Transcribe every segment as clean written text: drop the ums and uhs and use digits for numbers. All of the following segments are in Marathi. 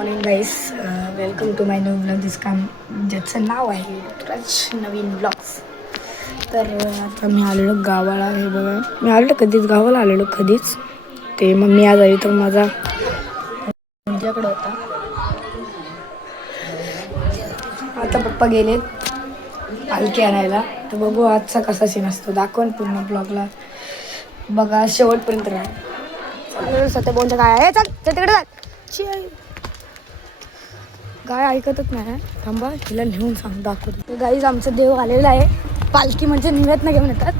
Morning guys, welcome to my new blog ज्याचं नाव आहे ऋतुराज नवीन ब्लॉग्स. तर आता मी आलेलो गावाला. हे बघा, मी आलेलो कधीच गावाला आलेलो कधीच. ते मम्मी आज आली तर माझा तुमच्याकडे होता. आता पप्पा गेलेत पालखी आणायला. तर बघू आजचा कसा सीन असतो, दाखवून पूर्ण ब्लॉगला बघा शेवटपर्यंत राहा. सध्या बोलतं काय आहे, चल तिकडे चल. गाय ऐकतच नाही. थांबा, हिला लिहून सांग दाखवतो. गाईज आमचा देव आलेला आहे. पालखी म्हणजे निवेदन घेऊन येतात.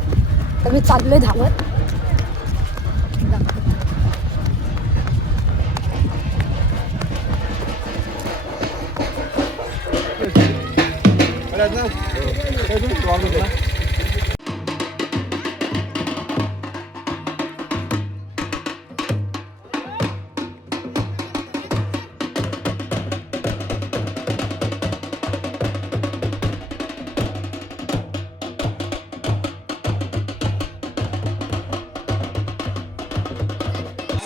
तर मी चाललोय धावत.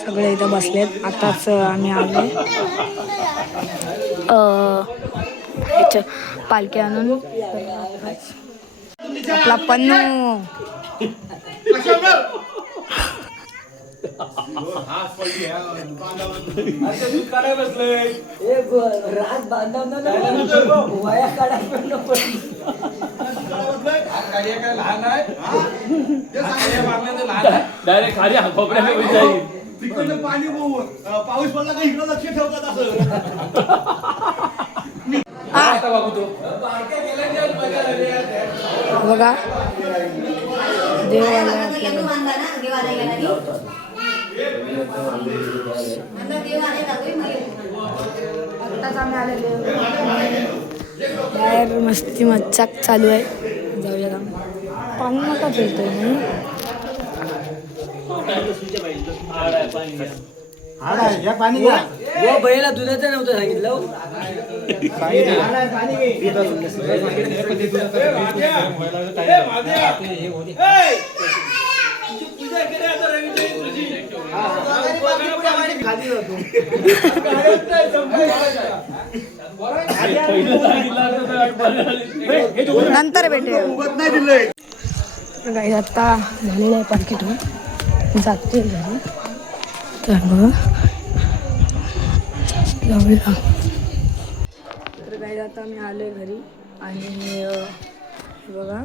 सगळे इथं बसलेत. आताच आम्ही आलो ह्याच्या पालखी आणून. आपला पन्नू डायरेक्ट खाली तिकडनं पाणी पाऊस पडला का इकडं लक्ष ठेवतात असं. बघा देव आला. आत्ताच आम्ही आलेलो. बाहेर मस्ती मच्छाक चालू आहे. जाऊया का, पाणी नका फिरतोय मी. पाणी घ्या. बैला दुधाचं नव्हतं सांगितलं. नंतर भेटूया. काही आता झालेलं आहे पालखीतून जाते घरी. तर बघा जाऊया. तर काही आता मी आले घरी आणि बघा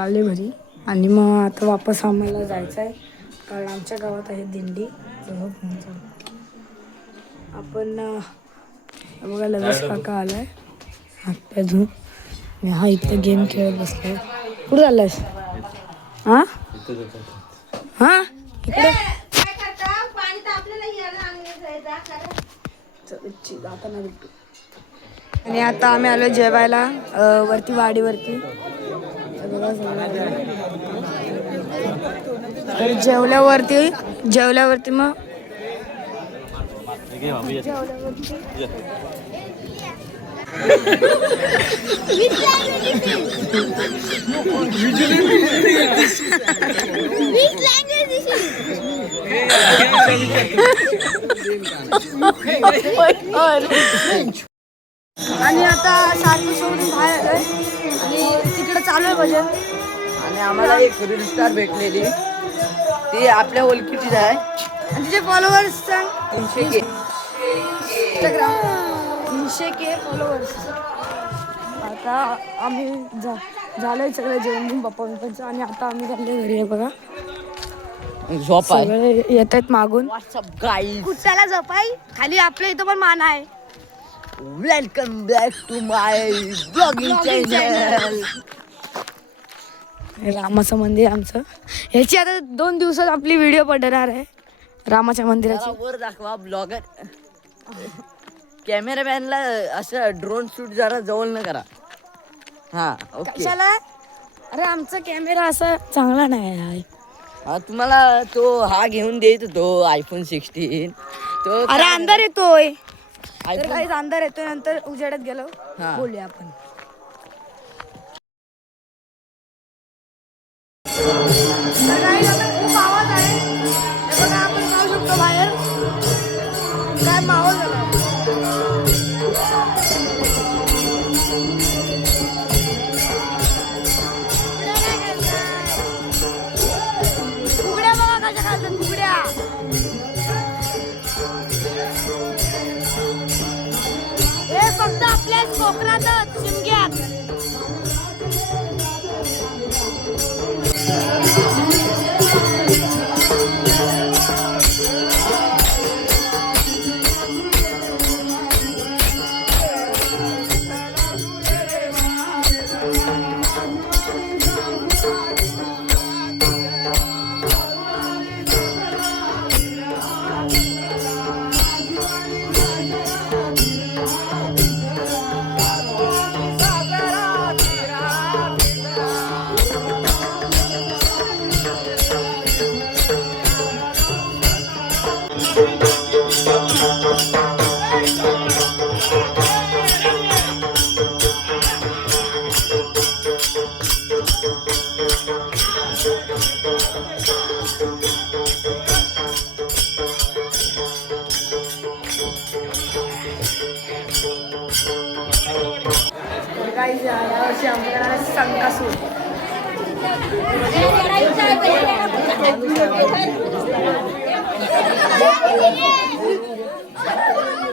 आले घरी. आणि मग आता वापस आम्हाला जायचं आहे, कारण आमच्या गावात आहे दिंडी. आपण बघा लगेच काका आलाय हातपाय धुवून. मी हा इथं गेम खेळत बसलाय. कुठं चाललायस? हां हां इकडे आणि आता आम्ही आलो जेवायला वरती वाडीवरती. तर जेवल्यावरती मग आणि आता सारखं सोडून बाहेर आलोय आणि तिकडे चालू आहे भजन. आणि आम्हाला एक रील स्टार भेटलेली, ती आपल्या ओळखीचीच आहे. आणि तिचे फॉलोअर्स सांग. 300K Instagram 300K followers. आता आम्ही झालंय सगळं जेवण पप्पा आणि आता आम्ही चालले घरी. आहे बघा झोप आहे. सगळे येत आहेत मागून. व्हॉट्सअप गाईज, कुठल्याला झोपाई खाली आपल्या इथं पण मान आहे. Welcome back to my blogging channel. रामाचं मंदिर आमचं. ह्याची आता 2 दिवसात आपली व्हिडिओ पडणार आहे रामाच्या मंदिराची. वर दाखवा ब्लॉगर. कॅमेरामॅनला असं ड्रोन शूट जरा जवळ न करा. हा ओके. कशाला? अरे आमचा कॅमेरा असा चांगला नाही आहे. तुम्हाला तो हा घेऊन देत तो iPhone 16. तो अरे अंधार येतोय. तर iPhone काहीच अंधार येतोय. नंतर उजेडत गेलो हा. बोलूया आपण. खूप आवाज आहे. हे बघा आपण जाऊ शकतो बाहेर. काय माहोल झाला. गाईज यावर्षी आमच्याकडे संकासूर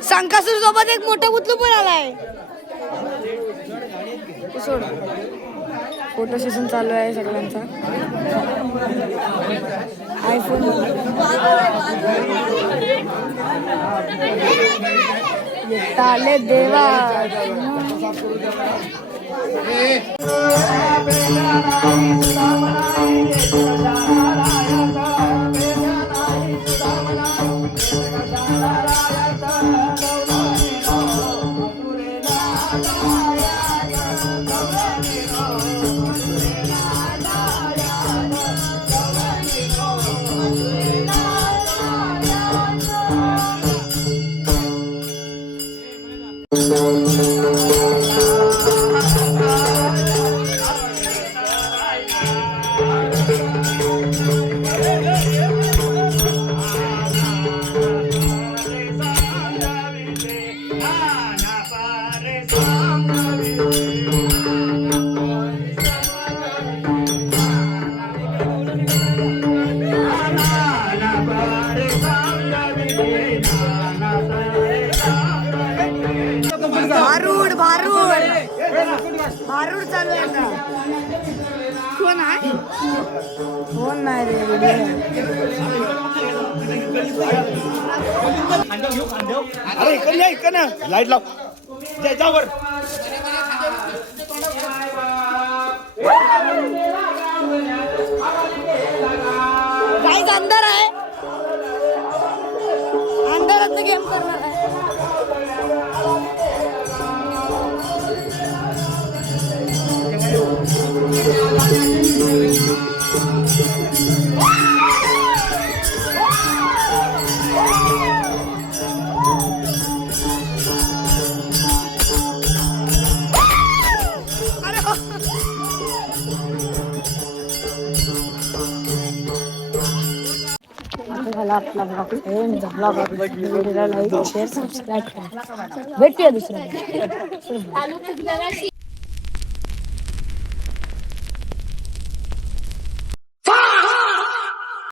संकासूर सोबत एक मोठा पुतलू पण आलाय. सोड फोटो सेशन चालू आहे सगळ्यांचा. आयफोन ताले देवा भारूड भारूड भारूड चालू आहे आता. कोण आहे कोण नाही रे. अरे इकडे या इकडे ना लाईट लाव जावर काहीच अंधार आहे. अंधारात गेम करणार आहे. झाला आपला ब्लॉग व्हिडिओला लाईक शेअर सबस्क्राईब करा. भेटूया दुसऱ्या